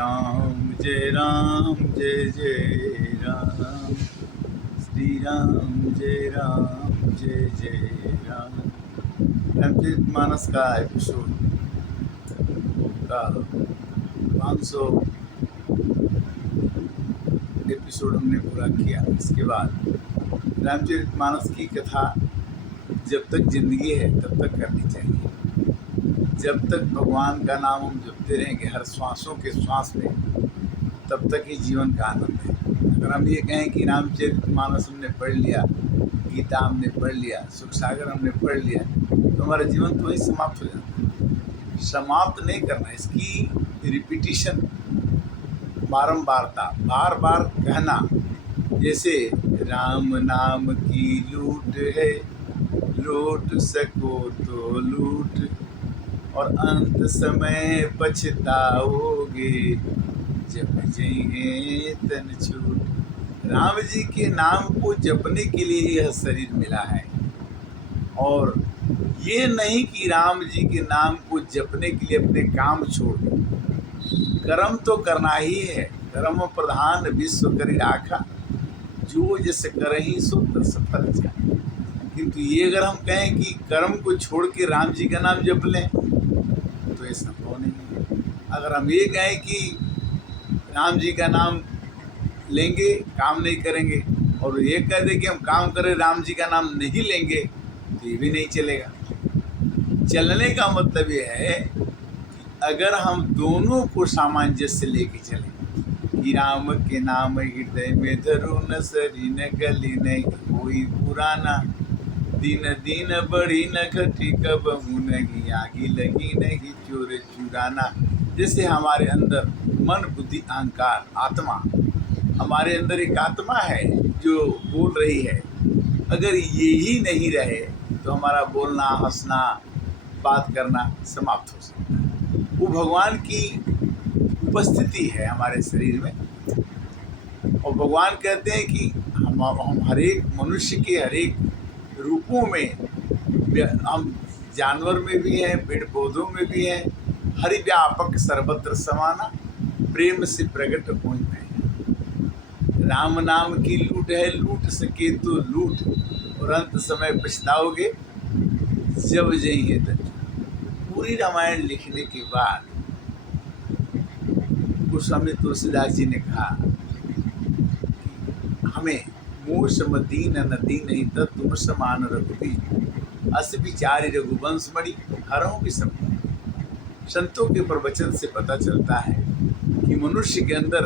राम जय राम, श्री राम जय राम। रामचरितमानस का एपिसोड का 500 एपिसोड हमने पूरा किया। इसके बाद रामचरितमानस की कथा जब तक जिंदगी है तब तक करनी चाहिए। जब तक भगवान का नाम हम जपते रहेंगे हर श्वासों के श्वास में, तब तक ही जीवन का आनंद है। अगर हम ये कहें कि रामचरितमानस हमने पढ़ लिया, गीता हमने पढ़ लिया, सुख सागर हमने पढ़ लिया, तो हमारा जीवन तो वही समाप्त हो जाता है। समाप्त नहीं करना, इसकी रिपीटिशन, बारंबारता, बार बार कहना। जैसे राम नाम की लूट है, लूट सको तो लूट, और अंत समय पछताओगे जब जाएंगे तन छूट। राम जी के नाम को जपने के लिए यह शरीर मिला है, और ये नहीं कि राम जी के नाम को जपने के लिए अपने काम छोड़ दें। कर्म तो करना ही है, कर्म प्रधान विश्व करी राखा, जो जैसे करही सो तस फल जाए। किंतु ये अगर हम कहें कि कर्म को छोड़ के राम जी का नाम जप लें, तो ये संभव नहीं है। अगर हम ये कहें कि राम जी का नाम लेंगे, काम नहीं करेंगे, और ये कह दें कि हम काम करें राम जी का नाम नहीं लेंगे, तो ये भी नहीं चलेगा। चलने का मतलब ये है कि अगर हम दोनों को सामंजस्य लेके चलें कि राम के नाम हृदय में धरो, न सरी न गली नहीं कोई पुराना, दिन दिन बढ़ी न घटी कबहू नहीं, आगी लगी नहीं चोर चुराना। जैसे हमारे अंदर मन बुद्धि अहंकार आत्मा, हमारे अंदर एक आत्मा है जो बोल रही है, अगर ये ही नहीं रहे तो हमारा बोलना, हंसना, बात करना समाप्त हो सकता है। वो भगवान की उपस्थिति है हमारे शरीर में, और भगवान कहते हैं कि हम हर एक मनुष्य के हर एक रूपों में, हम जानवर में भी हैं, पेड़ पौधों में भी हैं, हरि व्यापक सर्वत्र समाना, प्रेम से प्रकट हो में। राम नाम की लूट है, लूट सके तो लूट, और अंत समय पछताओगे जब जाएंगे तक। पूरी रामायण लिखने के बाद गोस्वामी तुलसीदास जी ने कहा, हमें मोह दीन न दीन तत्व समान रघुबीर, अस विचारी रघुवंश मणि हरों की सब। संतों के प्रवचन से पता चलता है कि मनुष्य के अंदर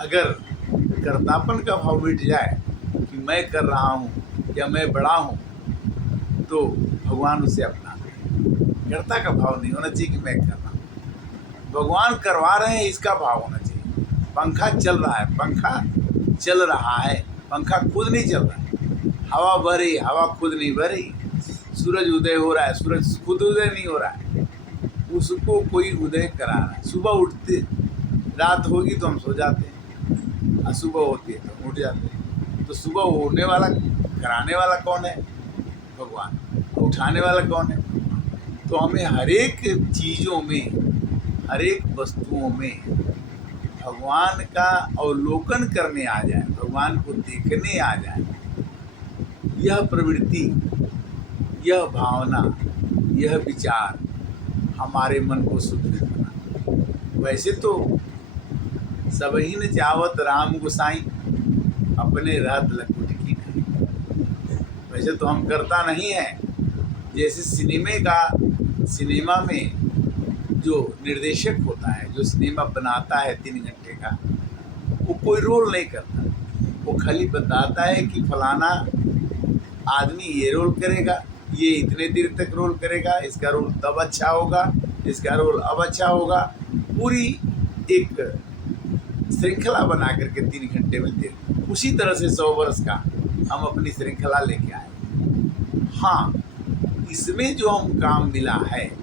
अगर कर्तापन का भाव मिट जाए कि मैं कर रहा हूँ या मैं बड़ा हूँ, तो भगवान उसे अपना दे। कर्ता का भाव नहीं होना चाहिए कि मैं कर रहा हूँ, भगवान करवा रहे हैं इसका भाव होना चाहिए। पंखा चल रहा है, पंखा चल रहा है, पंखा खुद नहीं चल रहा है। हवा बह रही, हवा खुद नहीं बह रही। सूरज उदय हो रहा है, सूरज खुद उदय नहीं हो रहा है, उसको कोई उदय करा रहा है। सुबह उठते, रात होगी तो हम सो जाते हैं, और सुबह होती है तो हम उठ जाते हैं। तो सुबह होने वाला, कराने वाला कौन है? भगवान। उठाने वाला कौन है? तो हमें हर एक चीज़ों में, हर एक वस्तुओं में भगवान का अवलोकन करने आ जाए, भगवान को देखने आ जाए। यह प्रवृत्ति, यह भावना, यह विचार हमारे मन को सुदृढ़ बना। वैसे तो सबही न चावत राम गोसाई, अपने रहत लकुट की नहीं। वैसे तो हम करता नहीं है। जैसे सिनेमा में जो निर्देशक होता है, जो सिनेमा बनाता है 3 घंटे का, वो कोई रोल नहीं करता। वो खाली बताता है कि फलाना आदमी ये रोल करेगा, ये इतने देर तक रोल करेगा, इसका रोल तब अच्छा होगा, इसका रोल अब अच्छा होगा। पूरी एक श्रृंखला बना करके 3 घंटे में दे। उसी तरह से 100 वर्ष का हम अपनी श्रृंखला लेके आए। हाँ, इसमें जो हम काम मिला है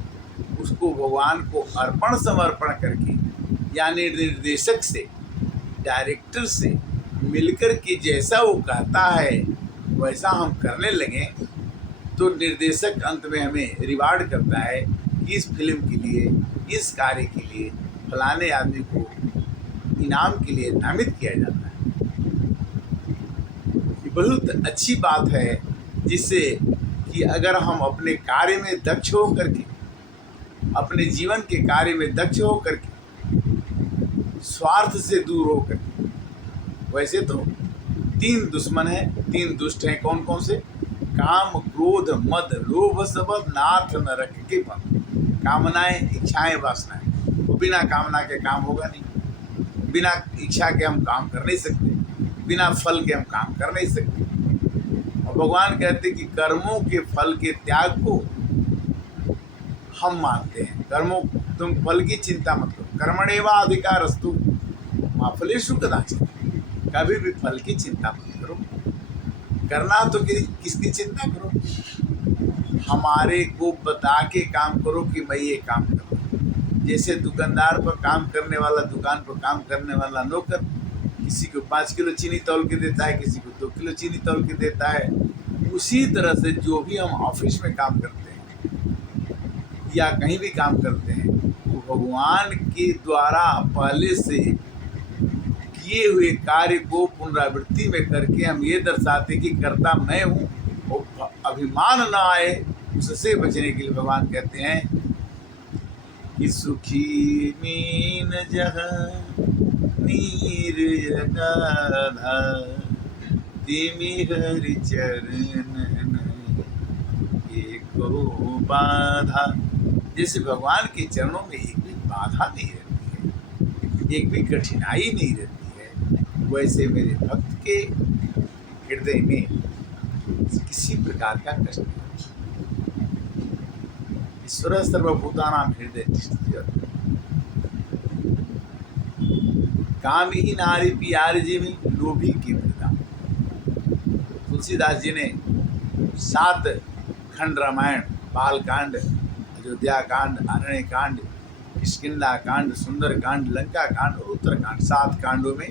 उसको भगवान को अर्पण समर्पण करके, यानी निर्देशक से, डायरेक्टर से मिलकर के जैसा वो कहता है वैसा हम करने लगे, तो निर्देशक अंत में हमें रिवार्ड करता है कि इस फिल्म के लिए इस कार्य के लिए फलाने आदमी को इनाम के लिए नामित किया जाता है। ये बहुत अच्छी बात है, जिससे कि अगर हम अपने कार्य में दक्ष हो करके, अपने जीवन के कार्य में दक्ष हो करके, स्वार्थ से दूर हो करके, वैसे तो 3 दुश्मन हैं, 3 दुष्ट हैं। कौन कौन से? काम, क्रोध, मद, लोभ, सबद, नाथ नरक के पद। कामनाएं, इच्छाएं, वासनाएं। वो बिना कामना के काम होगा नहीं, बिना इच्छा के हम काम कर नहीं सकते, बिना फल के हम काम कर नहीं सकते। और भगवान कहते कि कर्मों के फल के त्याग को हम मानते हैं। कर्मों, तुम फल की चिंता मत करो। कर्मण्येवाधिकारस्तु मा फलेषु कदाचन। कभी भी फल की चिंता मत करो। करना तो किसकी चिंता करो? हमारे को बता के काम करो कि मैं ये काम करूँ। जैसे दुकानदार पर काम करने वाला, दुकान पर काम करने वाला नौकर किसी को 5 किलो चीनी तौल के देता है, किसी को 2 किलो चीनी तौल के देता है। उसी तरह से जो भी हम ऑफिस में काम करते हैं या कहीं भी काम करते हैं, वो भगवान के द्वारा पहले से किए हुए कार्य को पुनरावृत्ति में करके हम ये दर्शाते कि कर्ता मैं हूँ, और अभिमान न आए, उससे बचने के लिए भगवान कहते हैं कि सुखी मीन जहाँ नीर गाधा तिमि हरि चरण एको बाधा। जैसे भगवान के चरणों में एक भी बाधा नहीं रहती है, एक भी कठिनाई नहीं रहती है, वैसे मेरे भक्त के हृदय में किसी प्रकार का कष्ट नहीं। ईश्वर सर्वभूतानां हृदय तिष्ठति। कामी नारी प्यारी जी में लोभी की वृद्धा। तुलसीदास जी ने 7 खंड रामायण, बाल कांड, अयोध्या कांड, अरण्य कांड, किष्किंधा कांड, सुंदर कांड, लंका कांड और उत्तर कांड, 7 कांडों में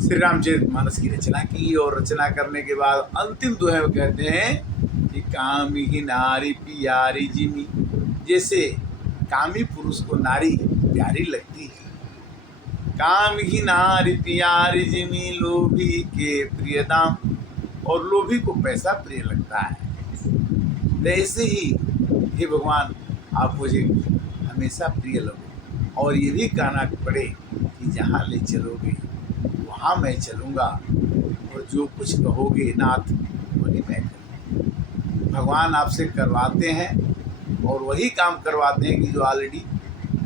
श्री रामचरितमानस की रचना की। और रचना करने के बाद अंतिम दोहे में कहते हैं कि कामी नारी प्यारी जिमी। जैसे कामी पुरुष को नारी प्यारी लगती है, कामी नारी प्यारी जिमी लोभी के प्रिय दाम। और लोभी को पैसा प्रिय लगता है। ऐसे ही हे भगवान, आप मुझे हमेशा प्रिय लगो, और ये भी कहना पड़े कि जहाँ ले चलोगे वहाँ मैं चलूँगा, और जो कुछ कहोगे नाथ वही मैं करूँगा। भगवान आपसे करवाते हैं और वही काम करवाते हैं कि जो ऑलरेडी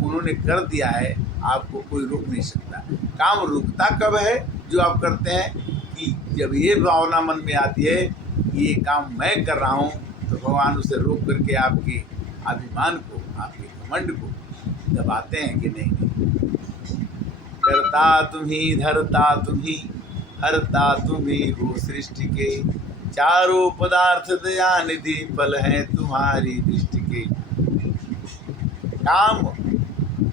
उन्होंने कर दिया है, आपको कोई रोक नहीं सकता। काम रुकता कब है? जो आप करते हैं कि जब ये भावना मन में आती है कि ये काम मैं कर रहा हूँ, तो भगवान उसे रोक करके आपके अभिमान को, आपके घमंड को दबाते हैं कि नहीं, करता तुम्ही, धरता तुम्ही, हरता तुम्ही हो सृष्टि के, चारों पदार्थ दया निधि, फल है तुम्हारी दृष्टि के। काम,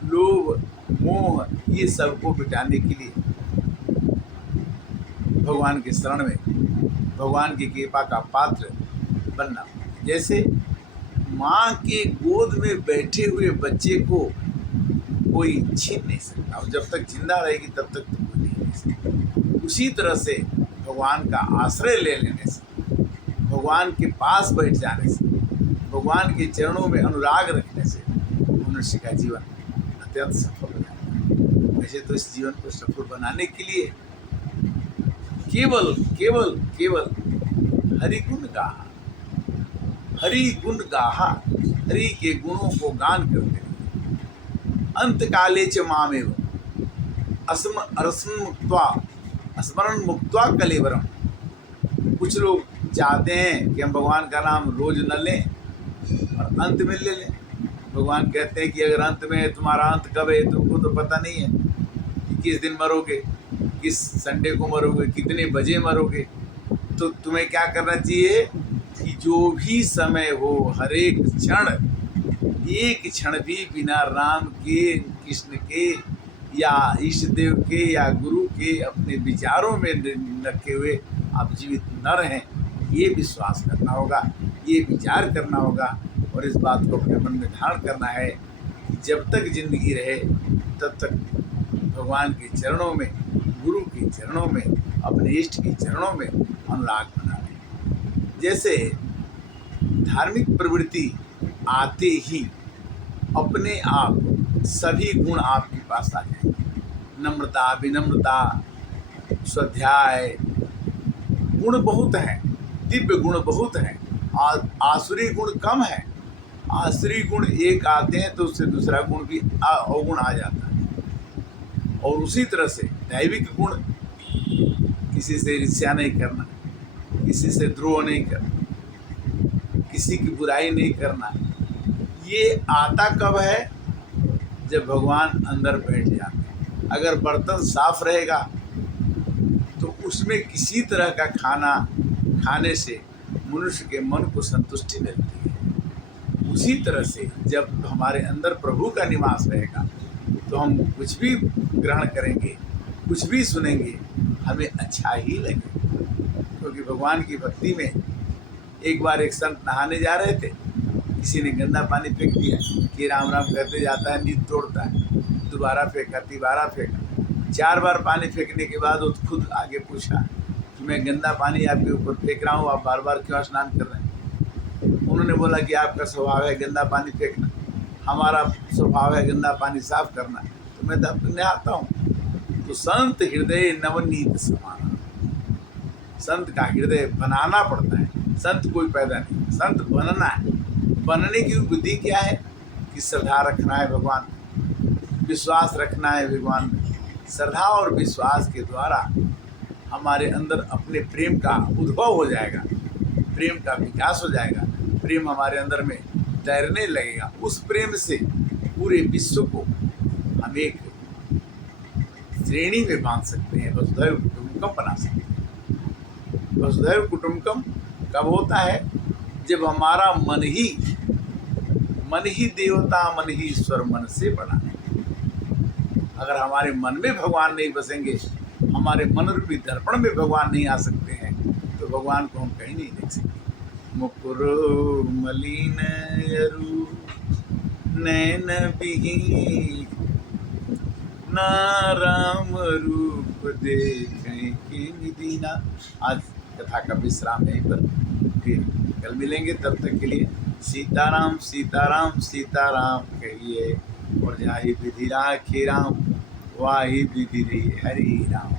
लोभ, मोह, ये सबको मिटाने के लिए भगवान के शरण में, भगवान की कृपा का पात्र बनना। जैसे माँ के गोद में बैठे हुए बच्चे को कोई छीन नहीं सकता, और जब तक जिंदा रहेगी तब तक तो कोई नहीं ले सकता। उसी तरह से भगवान का आश्रय ले लेने से, भगवान के पास बैठ जाने से, भगवान के चरणों में अनुराग रखने से मनुष्य का जीवन अत्यंत सफल हो जाता है। वैसे तो इस जीवन को सफल बनाने के लिए केवल केवल केवल हरि गुण गाहा, हरि गुण गाहा, हरि के गुणों को गान करते रहिए। अंत काले च मामेव स्मरण मुक्त्वा कलेवरम। कुछ लोग चाहते हैं कि हम भगवान का नाम रोज न लें और अंत में ले लें। भगवान कहते हैं कि अगर अंत में, तुम्हारा अंत कब है तुमको तो पता नहीं है कि किस दिन मरोगे, किस संडे को मरोगे, कितने बजे मरोगे। तो तुम्हें क्या करना चाहिए कि जो भी समय हो, हर एक क्षण, एक क्षण भी बिना राम के, कृष्ण के या इष्ट देव के या गुरु के अपने विचारों में रखे हुए आप जीवित न रहें, ये विश्वास करना होगा, ये विचार करना होगा, और इस बात को अपने मन में धारण करना है जब तक जिंदगी रहे तब तक भगवान के चरणों में, गुरु के चरणों में, अपने इष्ट के चरणों में अनुराग बना रहे। जैसे धार्मिक प्रवृत्ति आते ही अपने आप सभी गुण आपके पास आ जाएंगे। नम्रता, विनम्रता, स्वाध्याय, गुण बहुत हैं, दिव्य गुण बहुत हैं, आसुरी गुण कम है। आसुरी गुण एक आते हैं तो उससे दूसरा गुण भी अवगुण आ जाता है। और उसी तरह से दैविक गुण, किसी से ईर्ष्या नहीं करना, किसी से द्रोह नहीं करना, किसी की बुराई नहीं करना, ये आता कब है? जब भगवान अंदर बैठ जाते हैं। अगर बर्तन साफ रहेगा तो उसमें किसी तरह का खाना खाने से मनुष्य के मन को संतुष्टि मिलती है। उसी तरह से जब हमारे अंदर प्रभु का निवास रहेगा तो हम कुछ भी ग्रहण करेंगे, कुछ भी सुनेंगे, हमें अच्छा ही लगेगा। क्योंकि भगवान की भक्ति में एक बार एक संत नहाने जा रहे थे, किसी ने गंदा पानी फेंक दिया कि राम राम करते जाता है, नींद तोड़ता है, दोबारा फेंका, तिबारा फेंका, 4 बार पानी फेंकने के बाद वो खुद आगे पूछा कि मैं गंदा पानी आपके ऊपर फेंक रहा हूँ, आप बार बार क्यों स्नान कर रहे हैं? उन्होंने बोला कि आपका स्वभाव है गंदा पानी फेंकना, हमारा स्वभाव है गंदा पानी साफ करना, तो मैं नहाता हूँ। तो संत हृदय नवनीत समाना, संत का हृदय बनाना पड़ता है। संत कोई पैदा नहीं, संत बनना है। बनने की विधि क्या है? कि श्रद्धा रखना है भगवान, विश्वास रखना है भगवान में। श्रद्धा और विश्वास के द्वारा हमारे अंदर अपने प्रेम का उद्भव हो जाएगा, प्रेम का विकास हो जाएगा, प्रेम हमारे अंदर में तैरने लगेगा। उस प्रेम से पूरे विश्व को हम एक श्रेणी में बांध सकते हैं, वसुधैव कुटुंबकम बना सकते हैं। वसुधैव कुटुंबकम कब होता है? जब हमारा मन ही देवता, मन ही ईश्वर, मन से बना है। अगर हमारे मन में भगवान नहीं बसेंगे, हमारे मन रूपी दर्पण में भगवान नहीं आ सकते हैं, तो भगवान को हम कहीं नहीं देख सकते। मुकुरो मलिन यरु नैन बिहीन, ना राम रूप देखें कि दीना। आज कथा का विश्राम यहीं पर, फिर कल मिलेंगे। तब तक के लिए सीताराम सीताराम सीताराम कहिए, और जाहि विधि राखी राम, वाहि विधि हरि राम।